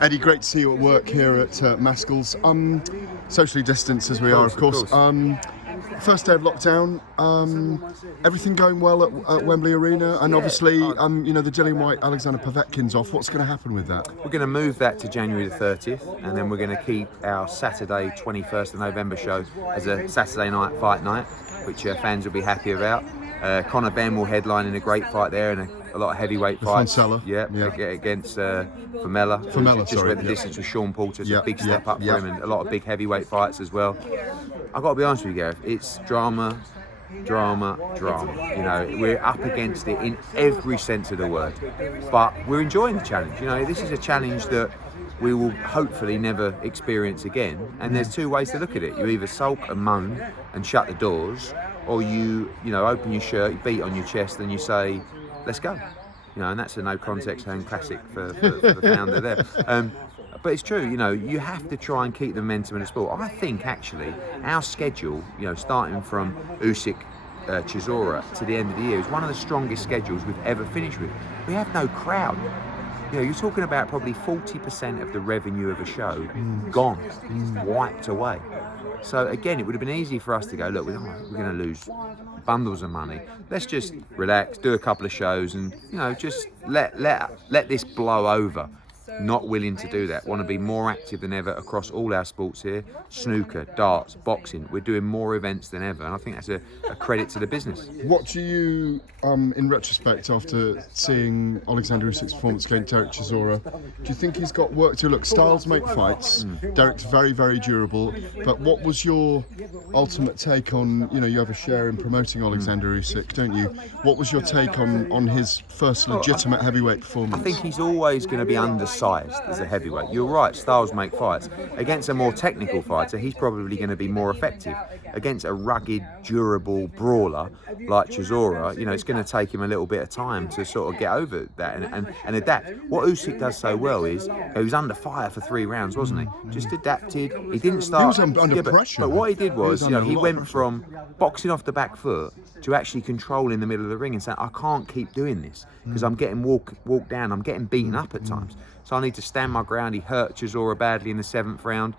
Eddie, great to see you at work here at Maskell's. Socially distanced as we are, of course. First day of lockdown. Everything going well at Wembley Arena, and obviously, the Dillian White Alexander Povetkin's off. What's going to happen with that? We're going to move that to January the 30th, and then we're going to keep our Saturday 21st of November show as a Saturday night fight night, which fans will be happy about. Conor Benn will headline in a great fight there, and a lot of heavyweight fights. Against Famella. Just read the distance with Sean Porter. It's a big step up for him, and a lot of big heavyweight fights as well. I've got to be honest with you, Gareth, it's drama. We're up against it in every sense of the word, but we're enjoying the challenge. This is a challenge that we will hopefully never experience again, and there's two ways to look at it. You either sulk and moan and shut the doors, or you open your shirt, you beat on your chest, and you say, let's go. And that's a no context hand classic for the founder there. But it's true, you have to try and keep the momentum in the sport. I think actually our schedule, starting from Usyk, Chisora to the end of the year, is one of the strongest schedules we've ever finished with. We have no crowd. You're talking about probably 40% of the revenue of a show gone, wiped away. So again, it would have been easy for us to go, look, we're going to lose bundles of money. Let's just relax, do a couple of shows, and just let this blow over. Not willing to do that. Want to be more active than ever across all our sports here. Snooker, darts, boxing. We're doing more events than ever, and I think that's a credit to the business. What do you, in retrospect, after seeing Alexander Usyk's performance against Derek Chisora, do you think he's got work to look? Styles make fights. Derek's very, very durable. But what was your ultimate take on, you have a share in promoting Alexander Usyk, don't you? What was your take on his first legitimate heavyweight performance? I think he's always going to be undersized as a heavyweight. You're right, styles make fights. Against a more technical fighter, he's probably going to be more effective. Against a rugged, durable brawler like Chisora, it's going to take him a little bit of time to sort of get over that and adapt. What Usyk does so well is, he was under fire for 3 rounds, wasn't he? Just adapted. He didn't start... He was under pressure. But what he did was, he went from boxing off the back foot to actually controlling the middle of the ring and saying, I can't keep doing this because I'm getting walked down, I'm getting beaten up at times. So I need to stand my ground. He hurt Chisora badly in the 7th round.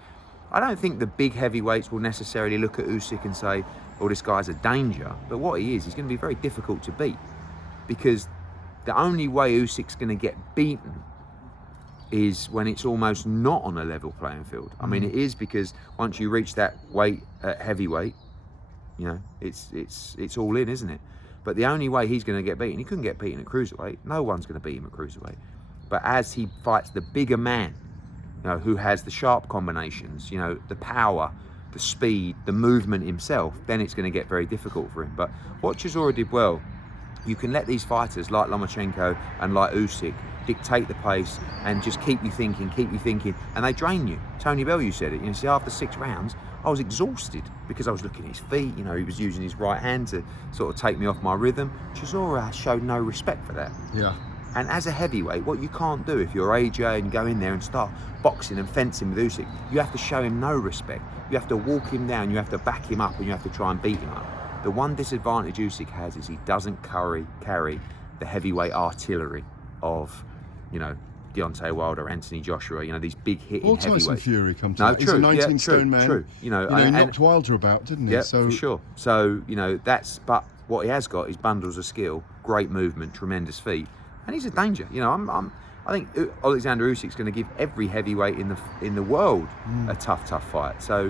I don't think the big heavyweights will necessarily look at Usyk and say, oh, this guy's a danger. But what he is, he's going to be very difficult to beat, because the only way Usyk's going to get beaten is when it's almost not on a level playing field. I mean, it is, because once you reach that weight at heavyweight, it's all in, isn't it? But the only way he's going to get beaten, he couldn't get beaten at cruiserweight. No one's going to beat him at cruiserweight. But as he fights the bigger man, who has the sharp combinations, the power, the speed, the movement himself, then it's going to get very difficult for him. But what Chisora did well, you can let these fighters like Lomachenko and like Usyk dictate the pace and just keep you thinking, and they drain you. Tony Bellew said it. See, after 6 rounds, I was exhausted because I was looking at his feet. He was using his right hand to sort of take me off my rhythm. Chisora showed no respect for that. Yeah. And as a heavyweight, what you can't do if you're AJ and go in there and start boxing and fencing with Usyk, you have to show him no respect. You have to walk him down, you have to back him up, and you have to try and beat him up. The one disadvantage Usyk has is he doesn't carry the heavyweight artillery of, Deontay Wilder, Anthony Joshua, these big hitting heavyweights. Tyson Fury comes out. He's a 19-stone man. True. He knocked Wilder about, didn't he? Yeah, for sure. So, but what he has got is bundles of skill, great movement, tremendous feet. And he's a danger. I think Alexander Usyk's going to give every heavyweight in the world a tough fight. So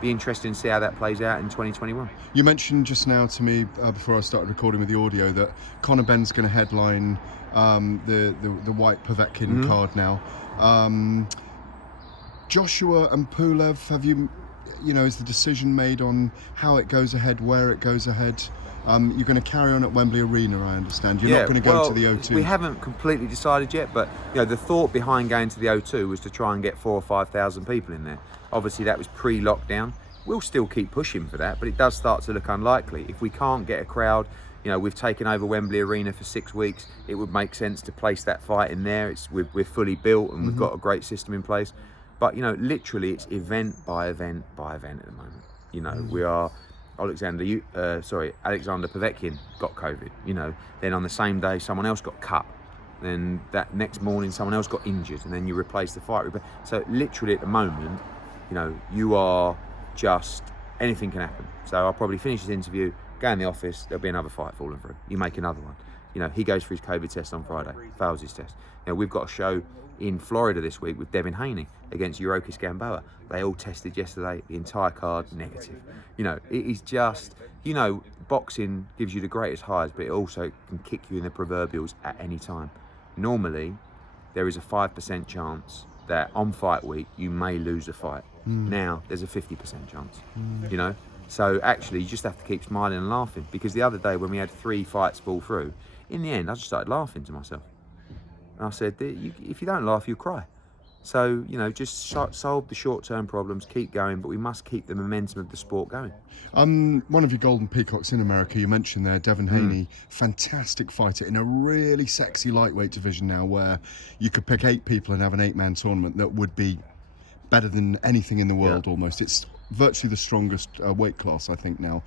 be interesting to see how that plays out in 2021. You mentioned just now to me before I started recording with the audio that Conor Benn's going to headline the White Povetkin card now. Joshua and Pulev, have you? Is the decision made on how it goes ahead, where it goes ahead? You're going to carry on at Wembley Arena, I understand. You're not going to go to the O2. We haven't completely decided yet, but the thought behind going to the O2 was to try and get 4,000 or 5,000 people in there. Obviously, that was pre-lockdown. We'll still keep pushing for that, but it does start to look unlikely. If we can't get a crowd, we've taken over Wembley Arena for 6 weeks. It would make sense to place that fight in there. We're fully built and we've got a great system in place. But literally, it's event by event by event at the moment. We are. Alexander Povetkin got COVID, then on the same day someone else got cut, then that next morning someone else got injured, and then you replace the fight. So literally at the moment, you know, you are just, anything can happen. So I'll probably finish this interview, go in the office, there'll be another fight falling through. You make another one. You know, he goes for his COVID test on Friday, fails his test. You know, we've got a show in Florida this week with Devin Haney against Usyk Gamboa. They all tested yesterday, the entire card negative. You know, it is just, you know, boxing gives you the greatest highs, but it also can kick you in the proverbials at any time. Normally, there is a 5% chance that on fight week, you may lose a fight. Now, there's a 50% chance, you know? So actually, you just have to keep smiling and laughing, because the other day when we had 3 fights fall through, in the end, I just started laughing to myself. And I said, if you don't laugh, you'll cry. So, you know, just solve the short-term problems, keep going, but we must keep the momentum of the sport going. One of your golden peacocks in America, you mentioned there, Devin Haney, fantastic fighter in a really sexy lightweight division now, where you could pick 8 people and have an 8-man tournament that would be better than anything in the world almost. It's virtually the strongest weight class, I think, now.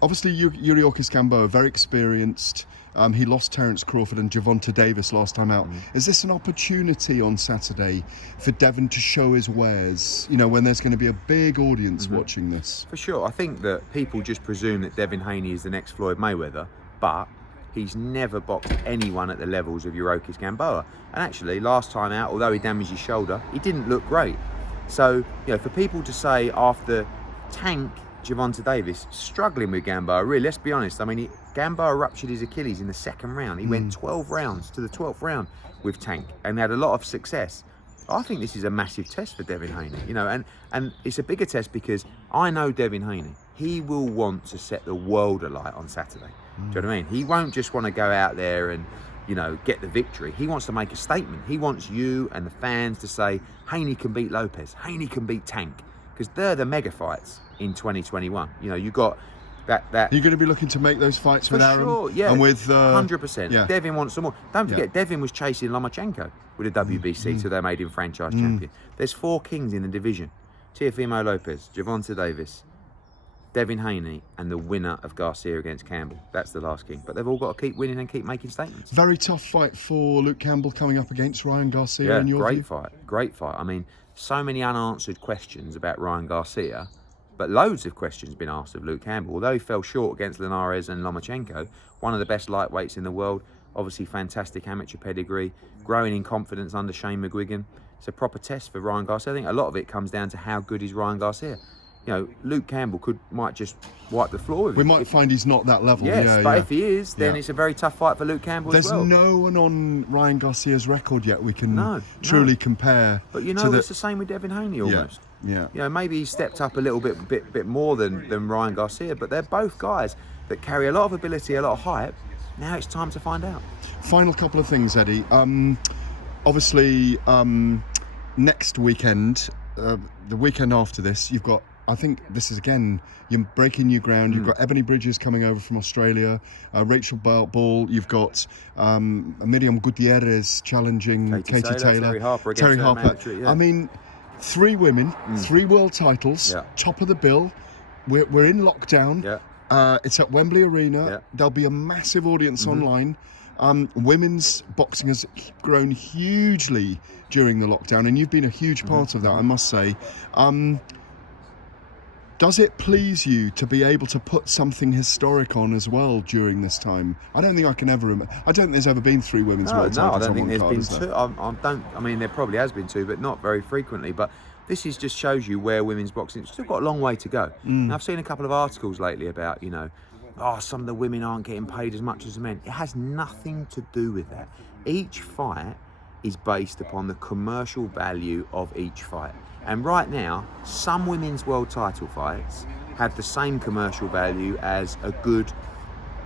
Obviously, Usyk Gamboa, very experienced. He lost Terence Crawford and Gervonta Davis last time out. Is this an opportunity on Saturday for Devin to show his wares, you know, when there's going to be a big audience watching this? For sure. I think that people just presume that Devin Haney is the next Floyd Mayweather, but he's never boxed anyone at the levels of Usyk Gamboa. And actually, last time out, although he damaged his shoulder, he didn't look great. So, you know, for people to say after Tank Gervonta Davis struggling with Gamboa, really, let's be honest. I mean, Gamboa ruptured his Achilles in the 2nd round. He went 12 rounds to the 12th round with Tank and had a lot of success. I think this is a massive test for Devin Haney, you know, and it's a bigger test because I know Devin Haney. He will want to set the world alight on Saturday. Do you know what I mean? He won't just want to go out there and, you know, get the victory. He wants to make a statement. He wants you and the fans to say, Haney can beat Lopez, Haney can beat Tank, because they're the mega fights in 2021. You know, you got that. You're going to be looking to make those fights with Aaron? Sure, yeah. And with 100%. Yeah. Devin wants some more. Don't forget, Devin was chasing Lomachenko with a WBC till they made him franchise champion. There's 4 kings in the division: Teofimo Lopez, Gervonta Davis, Devin Haney, and the winner of Garcia against Campbell. That's the last king. But they've all got to keep winning and keep making statements. Very tough fight for Luke Campbell coming up against Ryan Garcia, in your view? Great fight. I mean, so many unanswered questions about Ryan Garcia, but loads of questions been asked of Luke Campbell. Although he fell short against Linares and Lomachenko, one of the best lightweights in the world, obviously fantastic amateur pedigree, growing in confidence under Shane McGuigan. It's a proper test for Ryan Garcia. I think a lot of it comes down to how good is Ryan Garcia. You know, Luke Campbell might just wipe the floor with him. We might find he's not that level. Yes, but if he is, then it's a very tough fight for Luke Campbell as well. There's no one on Ryan Garcia's record yet we can truly compare. But you know, it's the same with Devin Haney almost. Yeah. You know, maybe he stepped up a little bit more than Ryan Garcia, but they're both guys that carry a lot of ability, a lot of hype. Now it's time to find out. Final couple of things, Eddie. Obviously, next weekend, the weekend after this, you've got, I think this is, again, you're breaking new ground. You've got Ebony Bridges coming over from Australia, Rachel Ball. You've got Miriam Gutierrez challenging Katie Taylor. Terry Harper. I mean, 3 women, 3 world titles, top of the bill. We're in lockdown. It's at Wembley Arena. There'll be a massive audience online. Women's boxing has grown hugely during the lockdown, and you've been a huge part of that, I must say. Does it please you to be able to put something historic on as well during this time? I don't think I can ever remember. I don't think there's ever been 3 women's world titles. No, I don't think there's been 2. I mean, there probably has been 2, but not very frequently. But this just shows you where women's boxing still got a long way to go. And I've seen a couple of articles lately about, you know, some of the women aren't getting paid as much as the men. It has nothing to do with that. Each fight is based upon the commercial value of each fight. And right now, some women's world title fights have the same commercial value as a good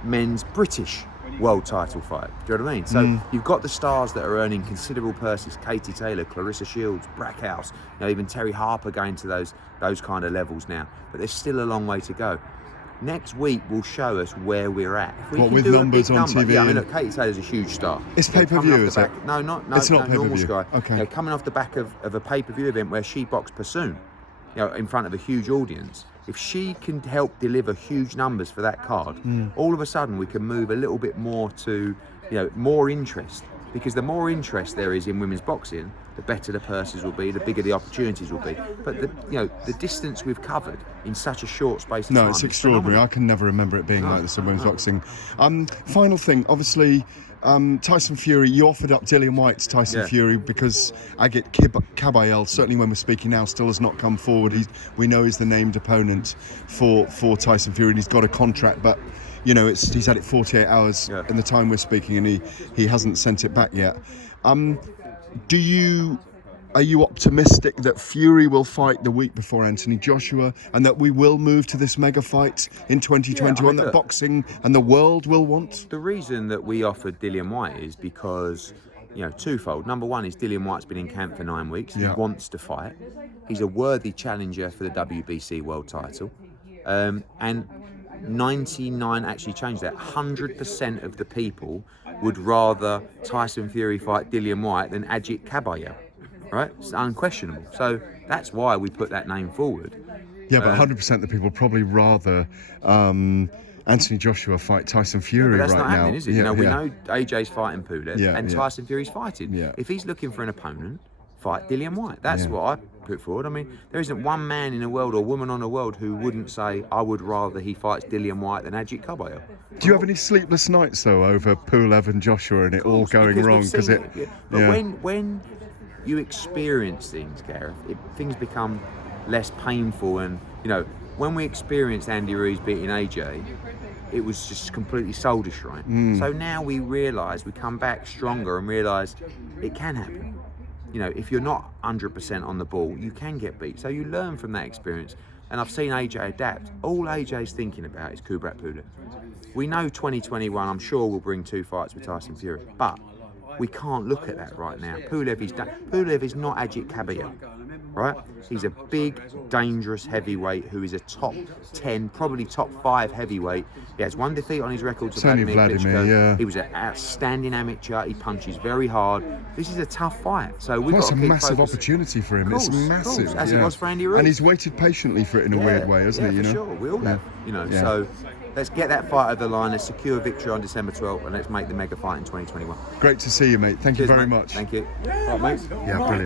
men's British world title fight. Do you know what I mean? So you've got the stars that are earning considerable purses: Katie Taylor, Clarissa Shields, Brackhouse, you know, even Terry Harper going to those kind of levels now. But there's still a long way to go. Next week will show us where we're at. If we what, can with do numbers a big on number, TV? Yeah, I mean, look, Katie Taylor's a huge star. It's pay-per-view, is it? No, it's not normal pay-per-view. Sky. Okay. You know, coming off the back of a pay-per-view event where she boxed Pursoon, you know, in front of a huge audience. If she can help deliver huge numbers for that card, all of a sudden we can move a little bit more to more interest. Because the more interest there is in women's boxing, the better the purses will be, the bigger the opportunities will be. But the distance we've covered in such a short space of time. No, it's extraordinary. I can never remember it being like this in women's boxing. Final thing, obviously, Tyson Fury, you offered up Dillian Whyte to Tyson Fury because Agit Kabayel, certainly when we're speaking now, still has not come forward. We know he's the named opponent for Tyson Fury, and he's got a contract, but he's had it 48 hours in the time we're speaking, and he hasn't sent it back yet. Are you optimistic that Fury will fight the week before Anthony Joshua, and that we will move to this mega fight in 2021 that boxing and the world will want? The reason that we offered Dillian Whyte is because, twofold. Number one is Dillian Whyte's been in camp for 9 weeks. He wants to fight. He's a worthy challenger for the WBC world title. And 100% of the people would rather Tyson Fury fight Dillian Whyte than Agit Kabayel. Right? It's unquestionable. So that's why we put that name forward. Yeah, but 100% of the people probably rather Anthony Joshua fight Tyson Fury right now. That's not happening, is it? We know AJ's fighting Pulev and Tyson Fury's fighting. Yeah. If he's looking for an opponent, fight Dillian Whyte. That's what I put forward. I mean, there isn't one man in the world or woman on the world who wouldn't say, I would rather he fights Dillian Whyte than Agit Kabayel. Do you have any sleepless nights, though, over Pulev and Joshua and it all going wrong? When you experience things, Gareth, things become less painful. And, when we experienced Andy Ruiz beating AJ, it was just completely soul destroying. So now we realise, we come back stronger and realise it can happen. If you're not 100% on the ball, you can get beat. So you learn from that experience. And I've seen AJ adapt. All AJ's thinking about is Kubrat Pulev. We know 2021, I'm sure, will bring 2 fights with Tyson Fury. But we can't look at that right now. Pulev is done. Pulev is not Agit Kabayel, right? He's a big, dangerous heavyweight who is a top 10, probably top 5 heavyweight. He has 1 defeat on his record to Vladimir Klitschko. Yeah. He was an outstanding amateur. He punches very hard. This is a tough fight. So we've got to keep massive focused. Opportunity for him. Course, it's massive. as it was for Andy Ruiz. And he's waited patiently for it in a weird way, hasn't he? For sure. We all have. So let's get that fight over the line. Let's secure victory on December 12th, and let's make the mega fight in 2021. Great to see you, mate. Thank you very much. Thank you. All right, mate. Yeah, brilliant.